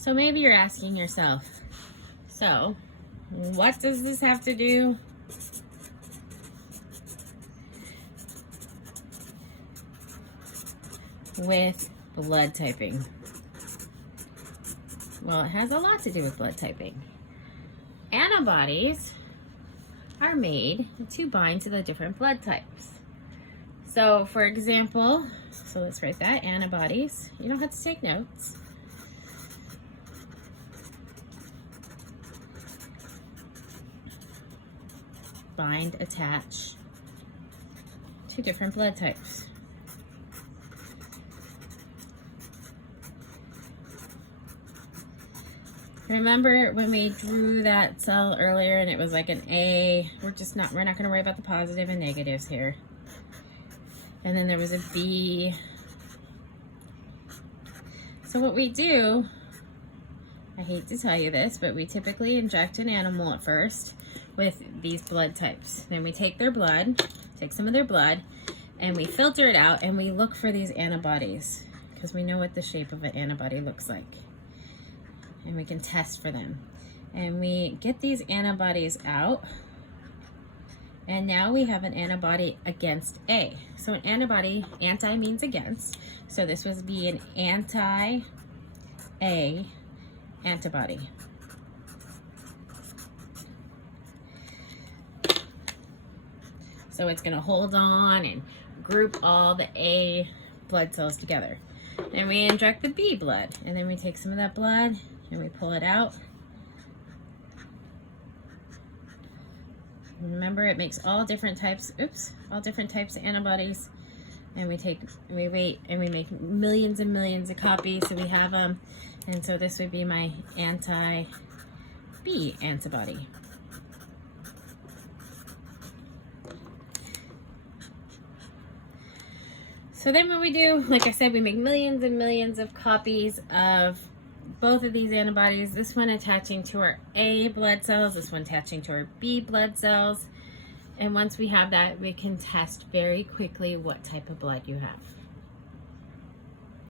So maybe you're asking yourself, so what does this have to do with blood typing? Well, it has a lot to do with blood typing. Antibodies are made to bind to the different blood types. So for example, so let's write that, antibodies. You don't have to take notes. Bind, attach to different blood types. Remember when we drew that cell earlier and it was like an A? We're not going to worry about the positive and negatives here. And then there was a B. So what we do, I hate to tell you this, but we typically inject an animal at first with these blood types. Then we take their blood, take some of their blood, and we filter it out and we look for these antibodies because we know what the shape of an antibody looks like. And we can test for them. And we get these antibodies out, and now we have an antibody against A. So an antibody, anti means against, so this would be an anti-A antibody. So it's going to hold on and group all the A blood cells together. Then we inject the B blood, and then we take some of that blood and we pull it out. Remember, it makes all different types, all different types of antibodies. And we wait, and we make millions and millions of copies, so we have them. And so this would be my anti-B antibody. So then what we do, like I said, we make millions and millions of copies of both of these antibodies, this one attaching to our A blood cells, this one attaching to our B blood cells. And once we have that, we can test very quickly what type of blood you have.